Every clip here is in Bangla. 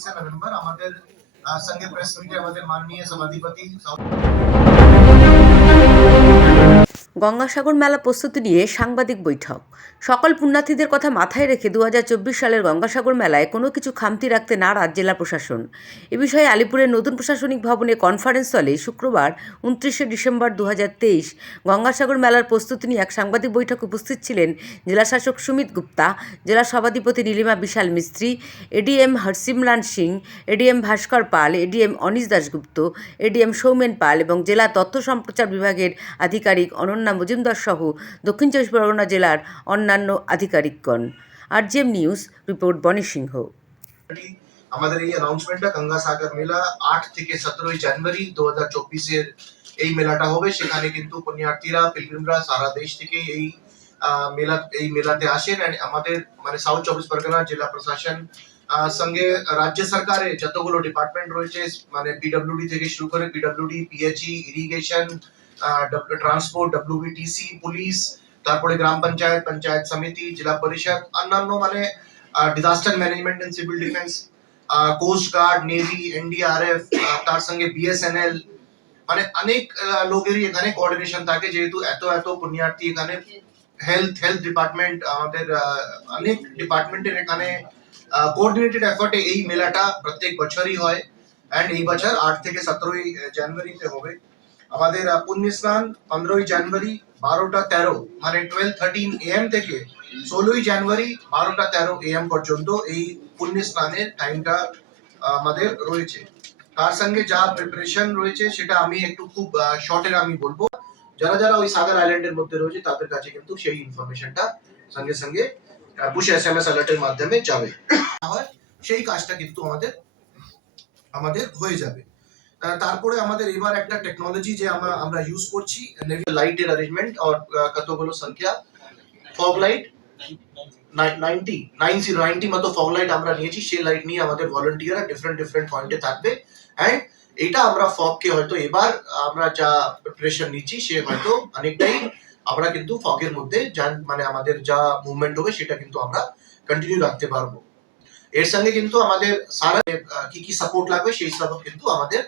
একত্রিশে নভেম্বর আমাদের আহ, সঙ্গে প্রেস মিটে আমাদের মাননীয় সভাধিপতি গঙ্গাসাগর মেলা প্রস্তুতি নিয়ে সাংবাদিক বৈঠক। সকল পুণ্যার্থীদের কথা মাথায় রেখে দু হাজার চব্বিশ সালের গঙ্গাসাগর মেলায় কোনো কিছু খামতি রাখতে নারাজ জেলা প্রশাসন। এ বিষয়ে আলিপুরের নতুন প্রশাসনিক ভবনে কনফারেন্স হলে শুক্রবার, উনত্রিশে ডিসেম্বর দু হাজার তেইশ। গঙ্গাসাগর মেলার প্রস্তুতি নিয়ে এক সাংবাদিক বৈঠক উপস্থিত ছিলেন জেলাশাসক সুমিত গুপ্তা, জেলা সভাধিপতি Nilima Bishal Mistry, ADM Harsimran Singh, ADM Bhaskar Pal, ADM Anish Dasgupta, ADM Soumen Pal এবং জেলা তথ্য সম্প্রচার বিভাগের আধিকারিক অনন্যা মজুমদার সহ দক্ষিণ চব্বিশ পরগনা জেলার অন্যান্য আধিকারিকগণ। আরজেএম নিউজ, রিপোর্ট বনি সিংহ। আমাদের এই অ্যানাউন্সমেন্টটা গঙ্গা সাগর মেলা আট থেকে সতেরোই জানুয়ারি দু হাজার চব্বিশের এই মেলাটা হবে। সেখানে কিন্তু পুণ্যার্থীরা পিলগ্রিমরা সারা দেশ থেকে এই মেলা, এই মেলাতে আসেন। আমাদের মানে সাউথ চব্বিশ পরগনা জেলা প্রশাসন সঙ্গে রাজ্য সরকারের যতগুলো ডিপার্টমেন্ট রয়েছে মানে পিডব্লিউডি থেকে শুরু করে PWD PHE irrigation transport WBTC police, তারপরে গ্রাম পঞ্চায়েত পঞ্চায়েত সমিতি, জেলা পরিষদ, অন্যান্য মানে disaster management and civil defence coast guard navy NDRF তার সঙ্গে বিএসএনএল মানে অনেক লোকেরই এখানে কোঅর্ডিনেশন থাকে, যেহেতু এত এত পুণ্যার্থী এখানে হেলথ হেলথ ডিপার্টমেন্ট আমাদের অনেক ডিপার্টমেন্টের এখানে কোঅর্ডিনেটেড এফর্টে এই মেলাটা প্রত্যেক বছরই হয়। অ্যান্ড এই বছর আট থেকে সতেরোই জানুয়ারিতে হবে। আমাদের পুণ্য স্নান পনেরোই জানুয়ারি বারোটা তেরো মানে টুয়েলভ থার্টিন এম থেকে ষোলোই জানুয়ারি বারোটা তেরো এম পর্যন্ত এই পুণ্য স্নানের টাইমটা আমাদের রয়েছে। তার সঙ্গে যা প্রিপারেশন রয়েছে সেটা আমি একটু খুব শর্টের আমি বলব। যারা যারা ওই সাগর আইল্যান্ডের মধ্যে রয়েছে তাদের কাছে কিন্তু সেই ইনফরমেশনটা সঙ্গে সঙ্গে পুশ এস এম এস অ্যালার্টের মাধ্যমে যাবে। সেই কাজটা কিন্তু আমাদের আমাদের হয়ে যাবে। তারপরে আমাদের এবার একটা টেকনোলজি যে আমরা আমরা ইউজ করছি লাইট লাইটের অ্যারেঞ্জমেন্ট আর কতগুলো সংখ্যা? Fog light ninety nine zero ninety মতো ফগ লাইট আমরা নিয়েছি, সেই লাইট নিয়ে আমাদের ভলেন্টিয়াররা ডিফারেন্ট ডিফারেন্ট পয়েন্টে থাকবে। অ্যান্ড এটা আমরা ফগকে হয়তো এবার আমরা যা প্রিপারেশন নিচ্ছি, সে হয়তো অনেকটাই আমরা কিন্তু ফগের মধ্যে মানে আমাদের যা মুভমেন্ট হবে সেটা কিন্তু আমরা কন্টিনিউ রাখতে পারব। এর সঙ্গে কিন্তু আমাদের সারা কি কি সাপোর্ট লাগবে সেই সব কিন্তু আমাদের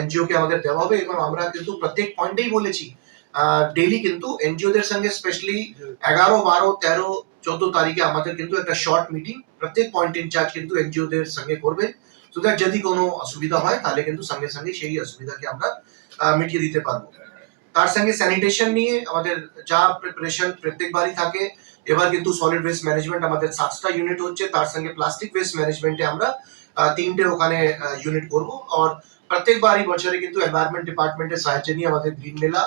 এনজিও কে আমাদের দেওয়া হবে এবং আমরা কিন্তু প্রত্যেক পয়েন্টেই বলেছি ডেলি কিন্তু এনজিও দের সঙ্গে স্পেশালি এগারো, বারো, তেরো, চোদ্দ তারিখে আমাদের কিন্তু একটা শর্ট মিটিং প্রত্যেক পয়েন্ট ইনচার্জ কিন্তু এনজিও দের সঙ্গে করবে। সো যদি কোনো অসুবিধা হয়, তাহলে কিন্তু সঙ্গে সঙ্গে সেই অসুবিধাকে আমরা মিটিয়ে দিতে পারব। তার সঙ্গে স্যানিটেশন নিয়ে আমাদের যা প্রিপারেশন প্রত্যেকবারই থাকে। এবার কিন্তু সলিড ওয়েস্ট ম্যানেজমেন্ট আমাদের সাতটা ইউনিট হচ্ছে, তার সঙ্গে প্লাস্টিক ওয়েস্ট ম্যানেজমেন্টে আমরা তিনটে ওখানে ইউনিট করব। আর প্রত্যেকবারই বছরে কিন্তু এনভায়রনমেন্ট ডিপার্টমেন্টের সাহায্য নিয়ে আমাদের গ্রিন মেলা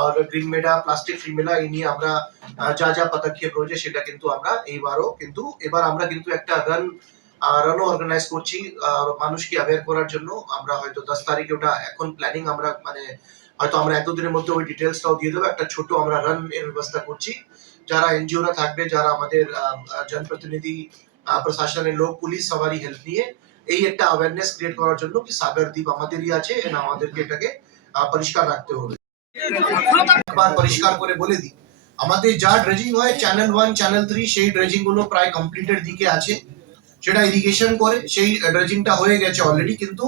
আর গ্রিন মেলা প্লাস্টিক ফ্রি মেলা এই নিয়ে আমরা যা যা পদক্ষেপ রয়েছে সেটা কিন্তু আমরা এইবারও কিন্তু, এবার আমরা কিন্তু একটা রান রানও অর্গানাইজ করছি মানুষকে অ্যাওয়ার করার জন্য। আমরা হয়তো দশ তারিখে ওটা এখন প্ল্যানিং আমরা মানে হয়তো আমরা এক দুদিনের মধ্যে ওই ডিটেলসটাও দিয়ে দেবো। একটা ছোট আমরা রান এর ব্যবস্থা করছি। যারা এনজিওরা থাকবে, যারা আমাদের জনপ্রতিনিধি প্রশাসনের লোক, পুলিশ সবারই হেল্প নিয়ে এই একটা অ্যাওয়ারনেস ক্রিয়েট করার জন্য কি সাগর দ্বীপ আমাদেরই আছে, and আমাদেরকে এটাকে পরিষ্কার রাখতে হবে। একবার পরিষ্কার করে বলে দিই, আমাদের যা ড্রেজিং হয় চ্যানেল ওয়ান চ্যানেল থ্রি সেই ড্রেজিংগুলো প্রায় কমপ্লিটেড দিকে আছে। সেটা ইরিগেশন করে, সেই ড্রেজিংটা হয়ে গেছে অলরেডি কিন্তু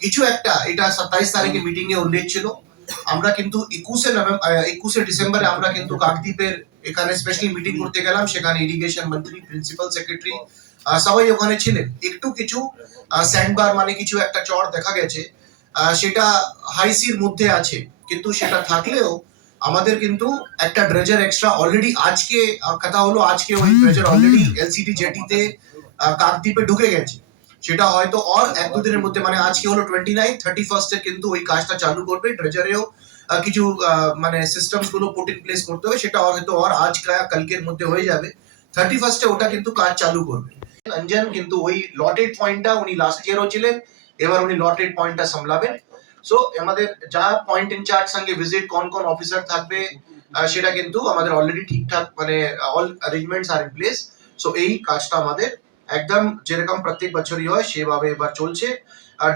কিছু একটা, এটা সাতাইশ তারিখে মিটিং এ উল্লেখ ছিল। আমরা কিন্তু একুশে নভেম্বর একুশে ডিসেম্বরে আমরা কিন্তু কাকদ্বীপের এখানে স্পেশালি মিটিং করতে গেলাম, সেখানে ইরিগেশন মন্ত্রী প্রিন্সিপাল সেক্রেটারি সবাই ওখানে ছিলেন। একটু কিছু স্যান্ডবার মানে কিছু একটা চর দেখা গেছে। সেটা হাইসির মধ্যে আছে কিন্তু সেটা থাকলেও আমাদের কিন্তু একটা ড্রেজার এক্সট্রা অলরেডি আজকে কথা হলো আজকে ওই ড্রেজার অলরেডি এলসিডি জেটিতে কাকদ্বীপে ঢুকে গেছে। সেটা হয়তো আর এক দুদিনের মধ্যে মানে আজকে হলো টোয়েন্টি নাইন থার্টি ফার্স্টে কিন্তু ওই কাজটা চালু করবে। ড্রেজারেও কিছু মানে সিস্টেমসগুলো পুট ইন প্লেস করতে হবে। সেটা হয়তো আর আজ কালকের মধ্যে হয়ে যাবে। থার্টি ফার্স্টে ওটা কিন্তু কাজ চালু করবে। অঞ্জন কিন্তু ওই লটেড পয়েন্টটা উনি লাস্ট ইয়ারও ছিলেন, এবার উনি লটেড পয়েন্টটা সামলাবেন। সো আমাদের যা পয়েন্ট ইনচার্জ সঙ্গে ভিজিট কোন কোন অফিসার থাকবে সেটা কিন্তু আমাদের অলরেডি ঠিকঠাক মানে all arrangements are in place so এই কাজটা আমাদের একদম যেরকম প্রত্যেক বছরই হয়, সেভাবে এবার চলছে।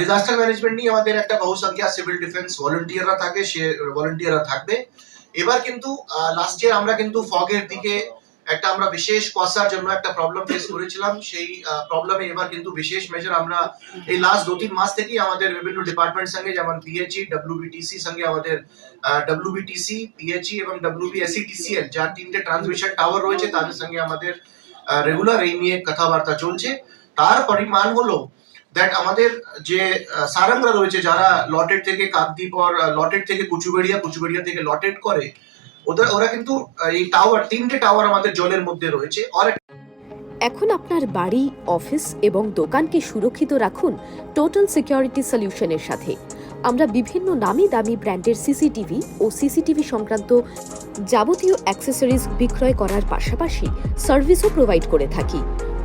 ডিজাস্টার ম্যানেজমেন্ট নিয়ে আমাদের একটা বহুসংখ্যা সিভিল ডিফেন্স ভলেন্টিয়াররা থাকে, সে ভলেন্টিয়াররা থাকবে। এবার কিন্তু লাস্ট ইয়ার আমরা কিন্তু ফগের দিকে একটা আমরা বিশেষ কুয়াশার জন্য একটা প্রবলেম ফেস করেছিলাম। সেই প্রবলেমে এবার কিন্তু বিশেষ মেজার আমরা এই লাস্ট দু তিন মাস থেকেই আমাদের বিভিন্ন ডিপার্টমেন্ট সঙ্গে, যেমন পিএইচই ডব্লিউবিটিসি সঙ্গে আমাদের ডব্লিউবিটিসি পিএইচই এবং ডব্লিউবিএসিটিসিএল যার তিনটে ট্রান্সমিশন টাওয়ার রয়েছে তাদের সঙ্গে আমাদের রেগুলার এই নিয়ে কথাবার্তা চলছে। তার পরিমাণ হলো দ্যাট আমাদের যে সারাংরা রয়েছে, যারা লটেড থেকে কাকদ্বীপ লটেড থেকে কুচুবেড়িয়া কুচুবেড়িয়া থেকে লটেড করে ওদের, ওরা কিন্তু, এই টাওয়ার তিনটে টাওয়ার আমাদের জলের মধ্যে রয়েছে। এখন আপনার বাড়ি অফিস এবং দোকানকে সুরক্ষিত রাখুন টোটাল সিকিউরিটি সলিউশনের সাথে। আমরা বিভিন্ন নামি দামি ব্র্যান্ডের সিসিটিভি ও সিসিটিভি সংক্রান্ত যাবতীয় অ্যাক্সেসরিজ বিক্রয় করার পাশাপাশি সার্ভিসও প্রোভাইড করে থাকি।